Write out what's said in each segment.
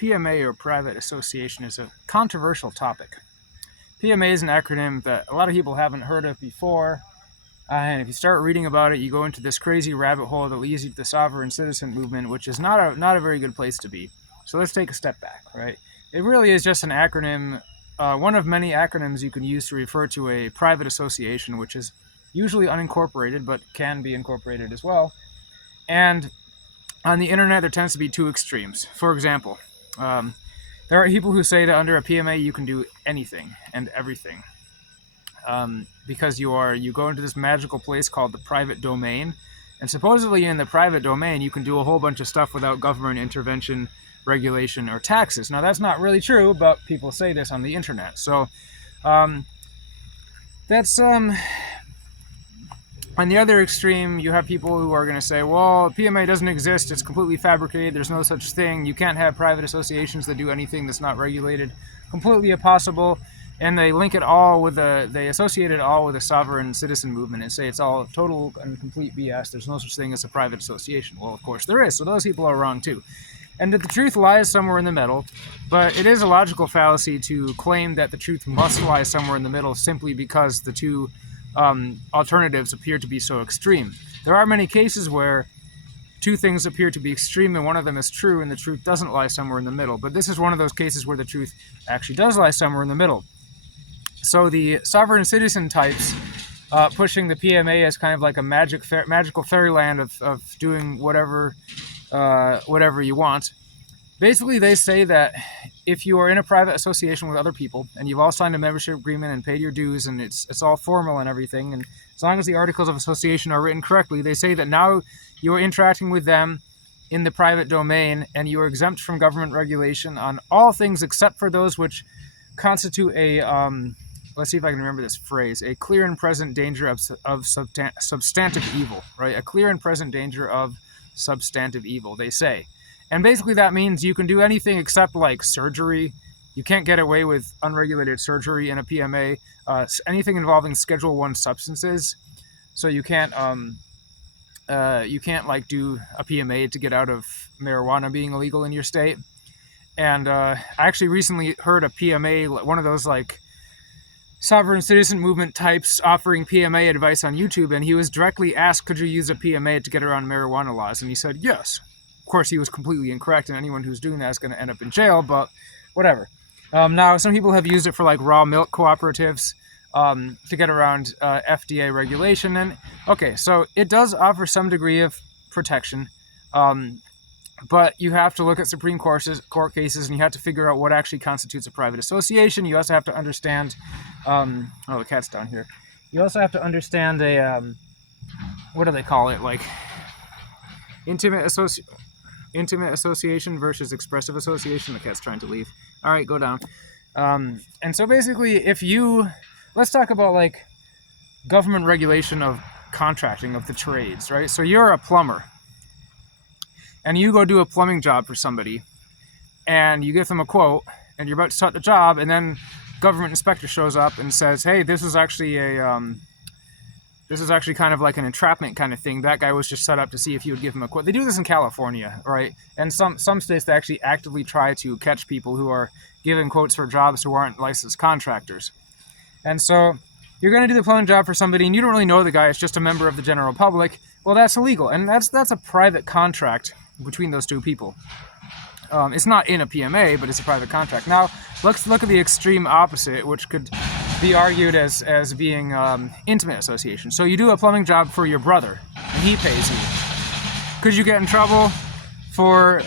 PMA, or private association, is a controversial topic. PMA is an acronym that a lot of people haven't heard of before, and if you start reading about it, you go into this crazy rabbit hole that leads you to the sovereign citizen movement, which is not a very good place to be. So let's take a step back, right? It really is just an acronym, one of many acronyms you can use to refer to a private association, which is usually unincorporated, but can be incorporated as well. And on the internet, there tends to be two extremes. For example, there are people who say that under a PMA you can do anything and everything, because you go into this magical place called the private domain, and supposedly in the private domain you can do a whole bunch of stuff without government intervention, regulation, or taxes. Now that's not really true, but people say this on the internet. So that's on the other extreme, you have people who are going to say, well, PMA doesn't exist, it's completely fabricated, there's no such thing, you can't have private associations that do anything that's not regulated, completely impossible, and they link it all with they associate it all with a sovereign citizen movement and say it's all total and complete BS, there's no such thing as a private association. Well, of course there is, so those people are wrong too. And that the truth lies somewhere in the middle, but it is a logical fallacy to claim that the truth must lie somewhere in the middle simply because the two alternatives appear to be so extreme. There are many cases where two things appear to be extreme and one of them is true and the truth doesn't lie somewhere in the middle, but this is one of those cases where the truth actually does lie somewhere in the middle. So the sovereign citizen types pushing the PMA as kind of like a magical fairyland of doing whatever you want. Basically, they say that if you are in a private association with other people and you've all signed a membership agreement and paid your dues and it's all formal and everything, and as long as the articles of association are written correctly, they say that now you are interacting with them in the private domain and you are exempt from government regulation on all things except for those which constitute a, let's see if I can remember this phrase, a clear and present danger of substantive evil, right? A clear and present danger of substantive evil, they say. And basically that means you can do anything except like surgery. You can't get away with unregulated surgery in a PMA. Anything involving Schedule 1 substances. So you can't like do a PMA to get out of marijuana being illegal in your state. And I actually recently heard a PMA, one of those like sovereign citizen movement types offering PMA advice on YouTube, and he was directly asked, could you use a PMA to get around marijuana laws? And he said, yes. Of course, he was completely incorrect, and anyone who's doing that is going to end up in jail, but whatever. Now, some people have used it for like raw milk cooperatives to get around FDA regulation. And okay, so it does offer some degree of protection, but you have to look at Supreme Court cases, and you have to figure out what actually constitutes a private association. You also have to understand, oh, the cat's down here. You also have to understand what do they call it? Like intimate association versus expressive association. The cat's trying to leave. All right, go down. And so basically, let's talk about like government regulation of contracting of the trades, right? So you're a plumber and you go do a plumbing job for somebody and you give them a quote and you're about to start the job, and then government inspector shows up and says, hey, this is actually kind of like an entrapment kind of thing. That guy was just set up to see if you would give him a quote. They do this in California, right? And some states, they actually actively try to catch people who are giving quotes for jobs who aren't licensed contractors. And so you're going to do the plumbing job for somebody and you don't really know the guy, it's just a member of the general public. Well, that's illegal. And that's a private contract between those two people. It's not in a PMA, but it's a private contract. Now, let's look at the extreme opposite, which could be argued as being intimate association. So you do a plumbing job for your brother, and he pays you. Could you get in trouble for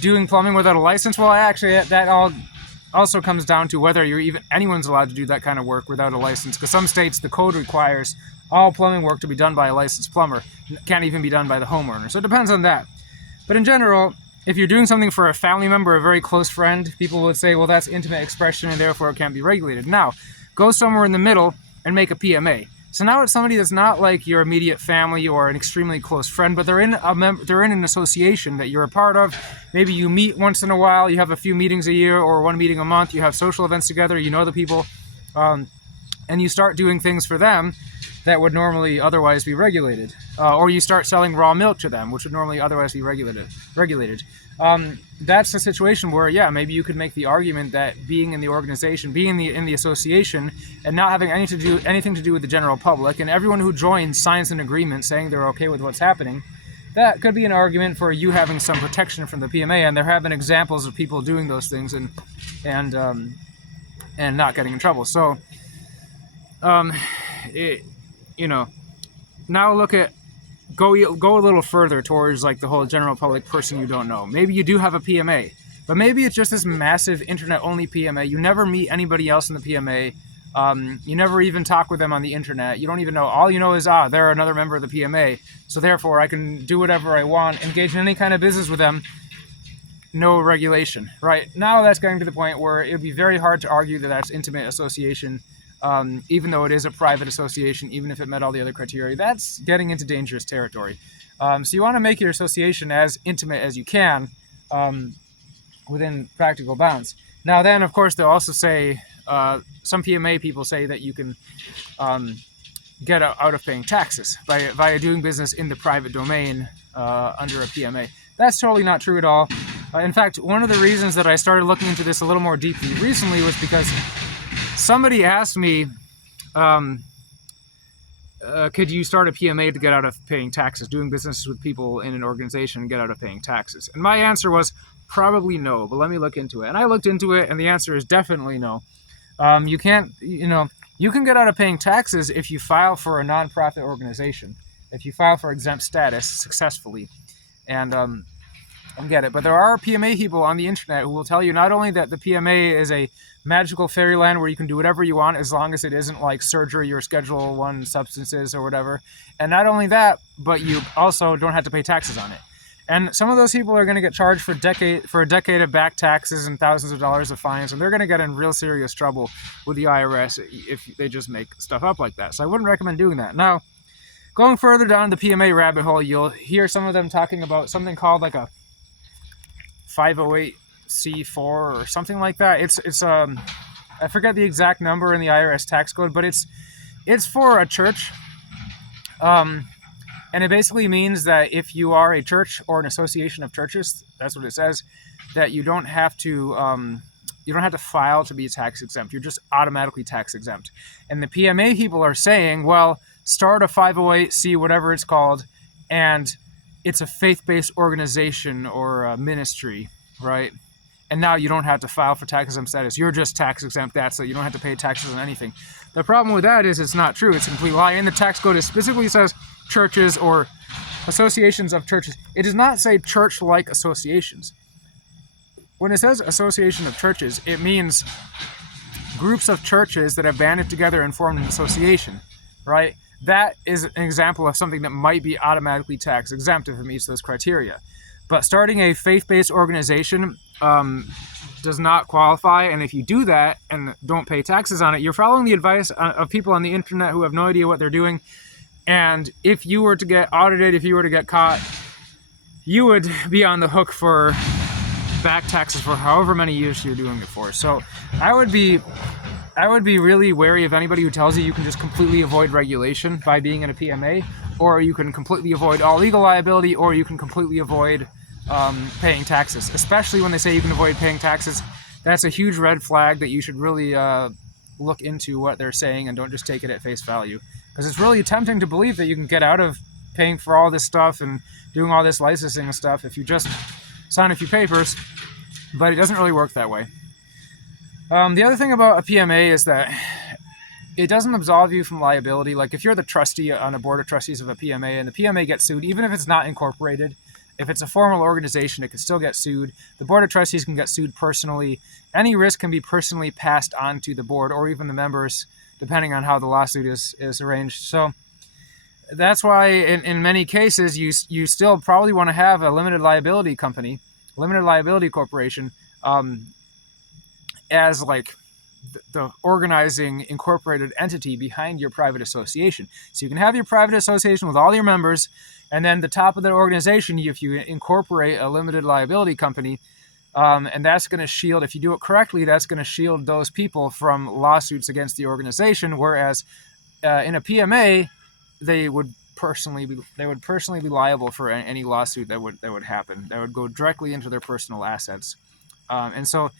doing plumbing without a license? Well, actually, that all also comes down to whether anyone's allowed to do that kind of work without a license. Because some states, the code requires all plumbing work to be done by a licensed plumber. It can't even be done by the homeowner. So it depends on that. But in general, if you're doing something for a family member, a very close friend, people would say, well, that's intimate expression and therefore it can't be regulated. Now, go somewhere in the middle and make a PMA. So now it's somebody that's not like your immediate family or an extremely close friend, but they're in an association that you're a part of. Maybe you meet once in a while, you have a few meetings a year or one meeting a month, you have social events together, you know the people, and you start doing things for them that would normally otherwise be regulated. or you start selling raw milk to them, which would normally otherwise be regulated. That's a situation where, yeah, maybe you could make the argument that being in the organization, being in the association, and not having anything to do with the general public, and everyone who joins signs an agreement saying they're okay with what's happening, that could be an argument for you having some protection from the PMA. And there have been examples of people doing those things and not getting in trouble. So, now look at go a little further towards like the whole general public person you don't know. Maybe you do have a PMA, but maybe it's just this massive internet-only PMA. You never meet anybody else in the PMA. You never even talk with them on the internet. You don't even know. All you know is, they're another member of the PMA. So therefore, I can do whatever I want, engage in any kind of business with them. No regulation, right? Now that's getting to the point where it would be very hard to argue that that's intimate association, even though it is a private association, even if it met all the other criteria. That's getting into dangerous territory. So you want to make your association as intimate as you can within practical bounds. Now then, of course, they'll also say, some PMA people say that you can get out of paying taxes via doing business in the private domain under a PMA. That's totally not true at all. In fact, one of the reasons that I started looking into this a little more deeply recently was because somebody asked me, could you start a PMA to get out of paying taxes, doing business with people in an organization and get out of paying taxes? And my answer was probably no, but let me look into it. And I looked into it, and the answer is definitely no. You can't, you can get out of paying taxes if you file for a nonprofit organization, if you file for exempt status successfully, and get it. But there are PMA people on the internet who will tell you not only that the PMA is a magical fairyland where you can do whatever you want as long as it isn't like surgery or Schedule 1 substances or whatever, and not only that, but you also don't have to pay taxes on it. And some of those people are going to get charged for a decade of back taxes and thousands of dollars of fines, and they're going to get in real serious trouble with the IRS if they just make stuff up like that. So I wouldn't recommend doing that. Now, going further down the PMA rabbit hole, you'll hear some of them talking about something called like a 508c4 or something like that. It's I forget the exact number in the IRS tax code, but it's for a church. And it basically means that if you are a church or an association of churches, that's what it says, that you don't have to file to be tax exempt. You're just automatically tax exempt. And the PMA people are saying, well, start a 508c, whatever it's called, and it's a faith-based organization or a ministry, right? And now you don't have to file for tax exempt status. You're just tax exempt that, so you don't have to pay taxes on anything. The problem with that is it's not true. It's a complete lie. In the tax code, it specifically says churches or associations of churches. It does not say church-like associations. When it says association of churches, it means groups of churches that have banded together and formed an association, right? That is an example of something that might be automatically tax exempt if it meets those criteria. But starting a faith-based organization does not qualify, and if you do that and don't pay taxes on it, you're following the advice of people on the internet who have no idea what they're doing. And if you were to get audited, if you were to get caught, you would be on the hook for back taxes for however many years you're doing it for. So I would be really wary of anybody who tells you can just completely avoid regulation by being in a PMA, or you can completely avoid all legal liability, or you can completely avoid paying taxes. Especially when they say you can avoid paying taxes, that's a huge red flag that you should really look into what they're saying and don't just take it at face value. Because it's really tempting to believe that you can get out of paying for all this stuff and doing all this licensing and stuff if you just sign a few papers, but it doesn't really work that way. The other thing about a PMA is that it doesn't absolve you from liability. Like if you're the trustee on a board of trustees of a PMA and the PMA gets sued, even if it's not incorporated, if it's a formal organization, it can still get sued. The board of trustees can get sued personally. Any risk can be personally passed on to the board or even the members, depending on how the lawsuit is arranged. So that's why in many cases, you still probably want to have a limited liability company, limited liability corporation, as like the organizing incorporated entity behind your private association. So you can have your private association with all your members, and then the top of the organization, if you incorporate a limited liability company, and that's going to shield, if you do it correctly, that's going to shield those people from lawsuits against the organization, whereas in a PMA, they would personally be liable for any lawsuit that would happen. That would go directly into their personal assets. And so,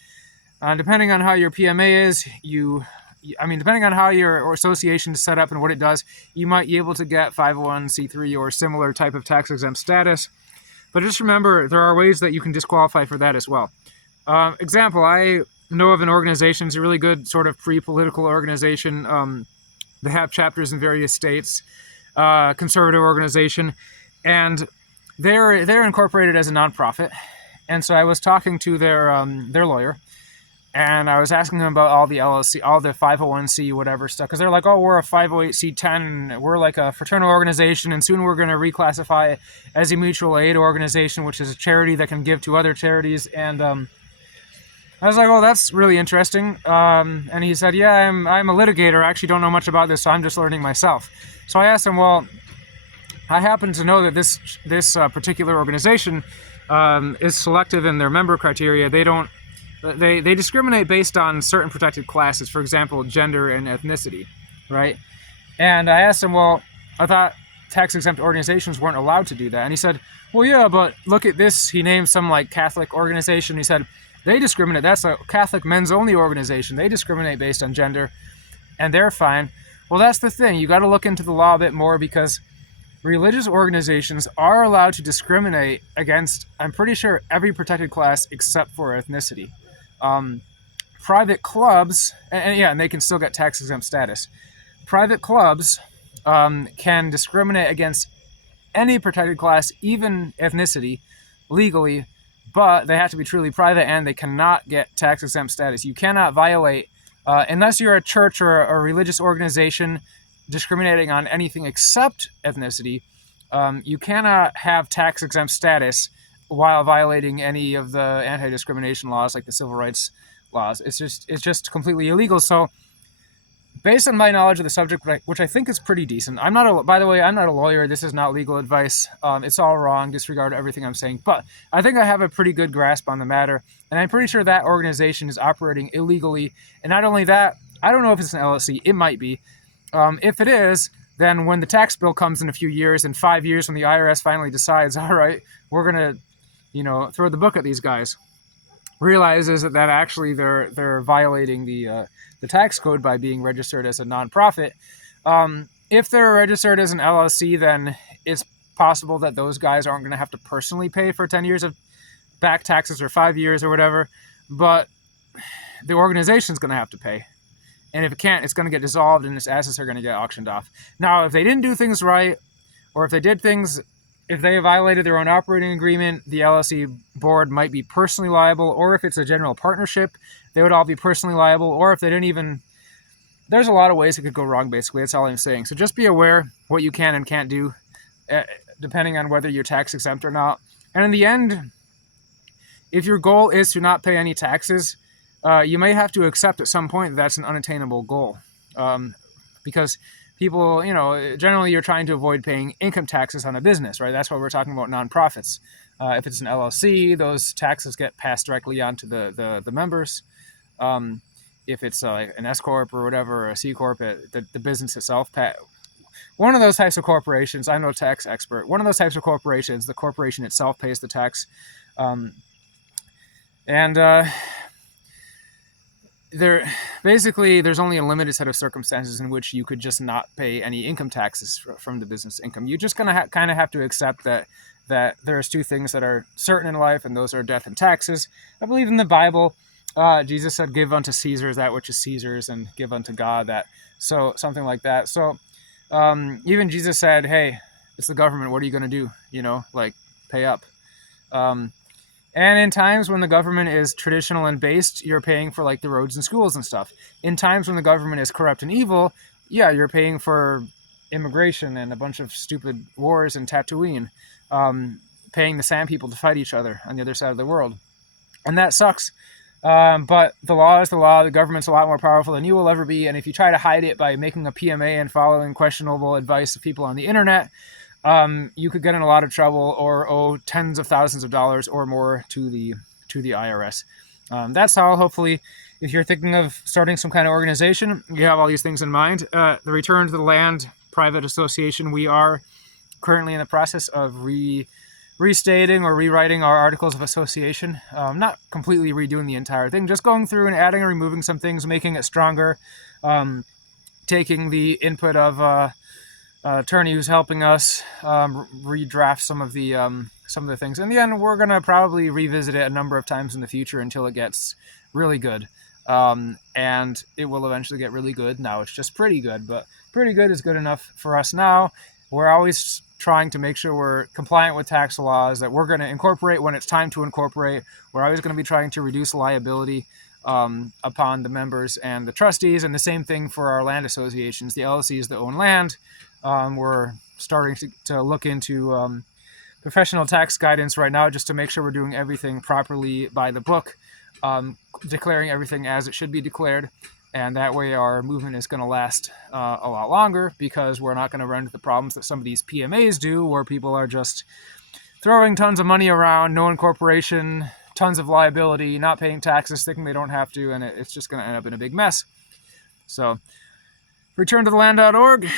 depending on how your PMA is, depending on how your association is set up and what it does, you might be able to get 501c3 or similar type of tax-exempt status. But just remember, there are ways that you can disqualify for that as well. Example, I know of an organization, it's a really good sort of pre-political organization. They have chapters in various states, conservative organization, and they're incorporated as a nonprofit. And so I was talking to their lawyer, and I was asking them about all the LLC, all the 501c whatever stuff, because they're like, oh, we're a 508c10, we're like a fraternal organization, and soon we're going to reclassify it as a mutual aid organization, which is a charity that can give to other charities. And I was like, oh, that's really interesting. And he said, yeah, I'm a litigator. I actually don't know much about this, so I'm just learning myself. So I asked him, well, I happen to know that this particular organization is selective in their member criteria. They discriminate based on certain protected classes, for example, gender and ethnicity, right? And I asked him, well, I thought tax-exempt organizations weren't allowed to do that. And he said, well, yeah, but look at this. He named some like Catholic organization. He said, they discriminate. That's a Catholic men's-only organization. They discriminate based on gender, and they're fine. Well, that's the thing. You got to look into the law a bit more, because religious organizations are allowed to discriminate against, I'm pretty sure, every protected class except for ethnicity. Private clubs, and they can still get tax-exempt status. Private clubs can discriminate against any protected class, even ethnicity, legally, but they have to be truly private, and they cannot get tax-exempt status. You cannot violate, unless you're a church or a religious organization discriminating on anything except ethnicity, you cannot have tax-exempt status while violating any of the anti-discrimination laws, like the civil rights laws. It's just completely illegal. So, based on my knowledge of the subject, which I think is pretty decent, by the way, I'm not a lawyer. This is not legal advice. It's all wrong. Disregard everything I'm saying. But I think I have a pretty good grasp on the matter, and I'm pretty sure that organization is operating illegally. And not only that, I don't know if it's an LLC. It might be. If it is, then when the tax bill comes in a few years, in 5 years, when the IRS finally decides, all right, we're gonna, throw the book at these guys, realizes that actually they're violating the tax code by being registered as a nonprofit. If they're registered as an LLC, then it's possible that those guys aren't going to have to personally pay for 10 years of back taxes or 5 years or whatever, but the organization's going to have to pay. And if it can't, it's going to get dissolved and its assets are going to get auctioned off. Now, if they didn't do things right, or if they violated their own operating agreement, the LLC board might be personally liable, or if it's a general partnership, they would all be personally liable, or if they didn't even... There's a lot of ways it could go wrong, basically. That's all I'm saying. So just be aware what you can and can't do, depending on whether you're tax exempt or not. And in the end, if your goal is to not pay any taxes, you may have to accept at some point that's an unattainable goal. Because people, generally you're trying to avoid paying income taxes on a business, right? That's why we're talking about nonprofits. If it's an LLC, those taxes get passed directly on to the members. If it's an S Corp or whatever, or a C Corp, the business itself, one of those types of corporations, I'm no tax expert, one of those types of corporations, the corporation itself pays the tax. There's only a limited set of circumstances in which you could just not pay any income taxes from the business income. You're just gonna kind of have to accept that there's two things that are certain in life, and those are death and taxes. I believe in the Bible, Jesus said, "Give unto Caesar that which is Caesar's, and give unto God that." So something like that. So even Jesus said, "Hey, it's the government. What are you gonna do? Pay up." And in times when the government is traditional and based, you're paying for like the roads and schools and stuff. In times when the government is corrupt and evil, yeah, you're paying for immigration and a bunch of stupid wars in Tatooine, paying the Sand people to fight each other on the other side of the world. And that sucks. But the law is the law. The government's a lot more powerful than you will ever be. And if you try to hide it by making a PMA and following questionable advice of people on the internet, you could get in a lot of trouble or owe tens of thousands of dollars or more to the IRS. That's how, hopefully, if you're thinking of starting some kind of organization, you have all these things in mind. The Return to the Land Private Association, we are currently in the process of restating or rewriting our articles of association. Not completely redoing the entire thing, just going through and adding and removing some things, making it stronger, taking the input of attorney who's helping us redraft some of the things. In the end, we're gonna probably revisit it a number of times in the future until it gets really good, and it will eventually get really good. Now it's just pretty good, but pretty good is good enough for us now. We're always trying to make sure we're compliant with tax laws, that we're going to incorporate when it's time to incorporate. We're always going to be trying to reduce liability upon the members and the trustees, and the same thing for our land associations, the LLCs that own land. We're starting to look into professional tax guidance right now, just to make sure we're doing everything properly by the book, declaring everything as it should be declared. And that way our movement is going to last a lot longer, because we're not going to run into the problems that some of these PMAs do, where people are just throwing tons of money around, no incorporation, tons of liability, not paying taxes, thinking they don't have to, and it's just going to end up in a big mess. So, return to the land.org.